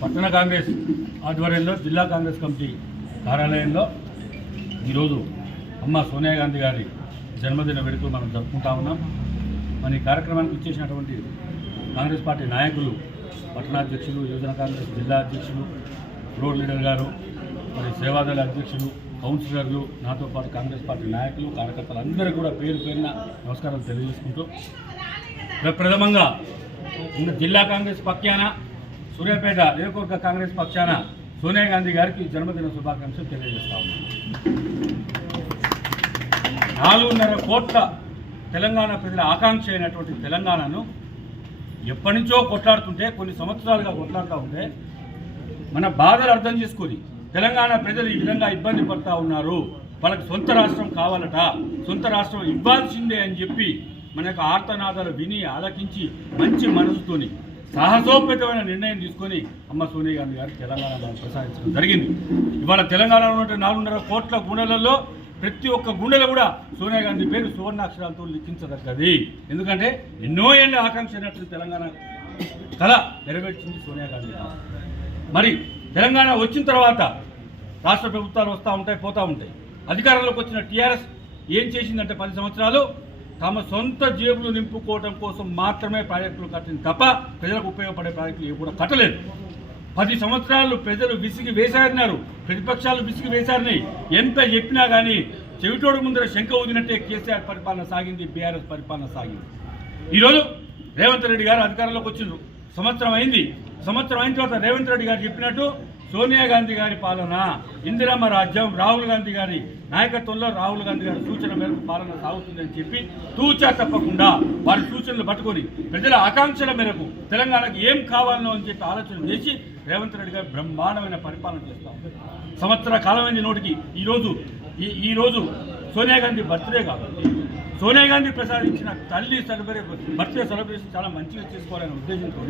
పట్టణ కాంగ్రెస్ ఆధ్వర్యంలో జిల్లా కాంగ్రెస్ కమిటీ కార్యాలయంలో ఈరోజు అమ్మ సోనియా గాంధీ గారి జన్మదిన వేడుకలు మనం జరుపుకుంటా ఉన్నాం. మన ఈ కార్యక్రమానికి ఇచ్చేసినటువంటి కాంగ్రెస్ పార్టీ నాయకులు పట్టణాధ్యక్షులు యువజన కాంగ్రెస్ జిల్లా అధ్యక్షులు రోడ్ లీడర్ గారు మరి సేవాదళ అధ్యక్షులు కౌన్సిలర్లు నాతో పాటు కాంగ్రెస్ పార్టీ నాయకులు కార్యకర్తలు అందరూ కూడా పేరు పేరున నమస్కారం తెలియజేసుకుంటూ ప్రథమంగా ఉన్న జిల్లా కాంగ్రెస్ పక్యాన సూర్యాపేట నియోజకవర్గ కాంగ్రెస్ పక్షాన సోనియా గాంధీ గారికి జన్మదిన శుభాకాంక్షలు తెలియజేస్తా ఉన్నాను నాలుగున్నర కోట్ల తెలంగాణ ప్రజల ఆకాంక్ష అయినటువంటి తెలంగాణను ఎప్పటి నుంచో కొట్లాడుతుంటే కొన్ని సంవత్సరాలుగా కొట్లాడుతూ ఉంటే మన బాధలు అర్థం చేసుకొని తెలంగాణ ప్రజలు ఈ విధంగా ఇబ్బంది పడతా ఉన్నారు. వాళ్ళకి సొంత రాష్ట్రం కావాలట సొంత రాష్ట్రం ఇవ్వాల్సిందే అని చెప్పి మన యొక్క ఆర్తనాదాలు విని ఆలకించి మంచి మనసుతోని సాహసోపేతమైన నిర్ణయం తీసుకొని అమ్మ సోనియా గాంధీ గారు తెలంగాణ దాన్ని ప్రసాదించడం జరిగింది. ఇవాళ తెలంగాణలో ఉన్న నాలుగున్నర కోట్ల గుండెలలో ప్రతి ఒక్క గుండెలో కూడా సోనియా గాంధీ పేరు సువర్ణాక్షరాలతో లిఖించదగ్గది. ఎందుకంటే ఎన్నో ఏళ్ళ ఆకాంక్ష అయినట్టు తెలంగాణ కళ నెరవేర్చింది సోనియా గాంధీ గారు. మరి తెలంగాణ వచ్చిన తర్వాత రాష్ట్ర ప్రభుత్వాలు వస్తూ ఉంటాయి పోతూ ఉంటాయి. అధికారంలోకి వచ్చిన టీఆర్ఎస్ ఏం చేసిందంటే పది సంవత్సరాలు తమ సొంత జేబులు నింపుకోవడం కోసం మాత్రమే ప్రాజెక్టులు కట్టింది తప్ప ప్రజలకు ఉపయోగపడే ప్రాజెక్టులు ఏవి కూడా కట్టలేదు. పది సంవత్సరాలు ప్రజలు విసిగి వేశారన్నారు. ప్రతిపక్షాలు విసిగి వేశారని. ఎంత చెప్పినా కానీ చెవిటోడు ముందర శంఖ ఊదినట్టే కేసీఆర్ పరిపాలన సాగింది బీఆర్ఎస్ పరిపాలన సాగింది. ఈరోజు రేవంత్ రెడ్డి గారు అధికారంలోకి వచ్చిండ్రు. సంవత్సరం అయింది. సంవత్సరం అయిన తర్వాత రేవంత్ రెడ్డి గారు చెప్పినట్టు సోనియా గాంధీ గారి పాలన ఇందిరమ్మ రాజ్యం రాహుల్ గాంధీ గారి నాయకత్వంలో రాహుల్ గాంధీ గారి సూచన మేరకు పాలన సాగుతుందని చెప్పి తూచా తప్పకుండా వారి సూచనలు పట్టుకొని ప్రజల ఆకాంక్షల మేరకు తెలంగాణకు ఏం కావాలనో అని చెప్పి ఆలోచన చేసి రేవంత్ రెడ్డి గారు బ్రహ్మాండమైన పరిపాలన చేస్తాం సంవత్సర కాలమైంది నోటికి. ఈరోజు ఈ ఈరోజు సోనియా గాంధీ బర్త్డే కాబట్టి సోనియా గాంధీ ప్రసాదించిన తల్లి సెలబ్రే బర్త్డే సెలబ్రేషన్ చాలా మంచిగా చేసుకోవాలనే ఉద్దేశంతో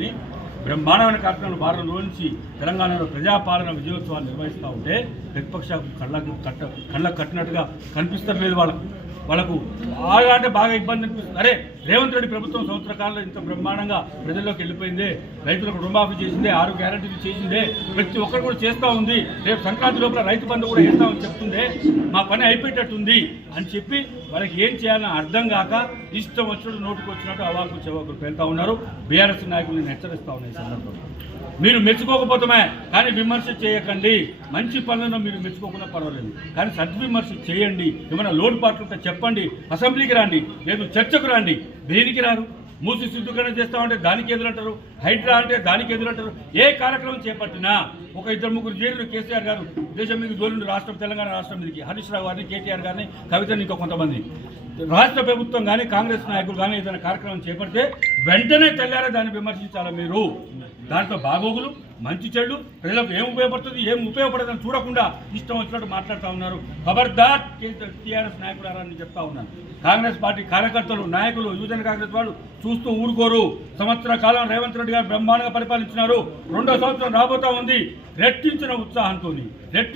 బ్రహ్మాండమైన కార్యక్రమాలు వారం నుంచి తెలంగాణలో ప్రజాపాలన విజయోత్సవాలు నిర్వహిస్తూ ఉంటే ప్రతిపక్ష కళ్ళకు కట్ట కళ్ళకు కట్టినట్టుగా కనిపిస్తలేదు వాళ్ళకు. వాళ్ళకు బాగా అంటే బాగా ఇబ్బంది అనిపిస్తుంది. అరే రేవంత్ రెడ్డి ప్రభుత్వం సంవత్సర కాలంలో ఇంత బ్రహ్మాండంగా ప్రజల్లోకి వెళ్ళిపోయిందే రైతులకు రుణమాఫీ చేసిందే ఆరు గ్యారంటీలు చేసిందే ప్రతి ఒక్కరు కూడా చేస్తూ ఉంది. రేపు సంక్రాంతి లోపల రైతు బంధు కూడా చేస్తామని చెప్తుందే మా పని అయిపోయేటట్టుంది అని చెప్పి వాళ్ళకి ఏం చేయాలని అర్థం కాక ఇష్టం వచ్చినట్టు నోటుకు వచ్చినట్టు అవాకు చెవాకులు పెడతా ఉన్నారు. బీఆర్ఎస్ నాయకులు నేను హెచ్చరిస్తా ఉన్నాయి సందర్భంలో. మీరు మెచ్చుకోకపోతమే కానీ విమర్శ చేయకండి. మంచి పనులను మీరు మెచ్చుకోకుండా పర్వాలేదు. కానీ సద్విమర్శ చేయండి. ఏమైనా లోటుపాట్లు ఉంటే చెప్పండి. అసెంబ్లీకి రండి. లేదు చర్చకు రండి. దేనికి రారు? మూసి శుద్ధీకరణ చేస్తామంటే దానికి ఎదురంటారు? హైడ్రా అంటే దానికి ఎదురంటారు? ఏ కార్యక్రమం చేపట్టినా ఒక ఇద్దరు ముగ్గురు జైలు కేసీఆర్ గారు దేశం మీద జోలుండి రాష్ట్రం తెలంగాణ రాష్ట్రం మీదకి హరీష్ రావు గారిని కేటీఆర్ గారిని కవితని ఇంకా కొంతమంది. రాష్ట్ర ప్రభుత్వం కానీ కాంగ్రెస్ నాయకులు కానీ ఏదైనా కార్యక్రమం చేపడితే వెంటనే తెల్లారే దాన్ని విమర్శించాలి మీరు? దాంట్లో బాగోగులు మంచి చెడు ప్రజలకు ఏం ఉపయోగపడుతుంది ఏం ఉపయోగపడదని చూడకుండా ఇష్టం వచ్చినట్టు మాట్లాడుతూ ఉన్నారు. ఖబర్దార్ టీఆర్ఎస్ నాయకులారని చెప్తా ఉన్నాను. కాంగ్రెస్ పార్టీ కార్యకర్తలు నాయకులు యువజన కాంగ్రెస్ వాళ్ళు చూస్తూ ఊరుకోరు. సంవత్సర కాలం రేవంత్ రెడ్డి గారు బ్రహ్మాండంగా పరిపాలించినారు. రెండో సంవత్సరం రాబోతా ఉంది. రెట్టించిన ఉత్సాహంతో రెట్టి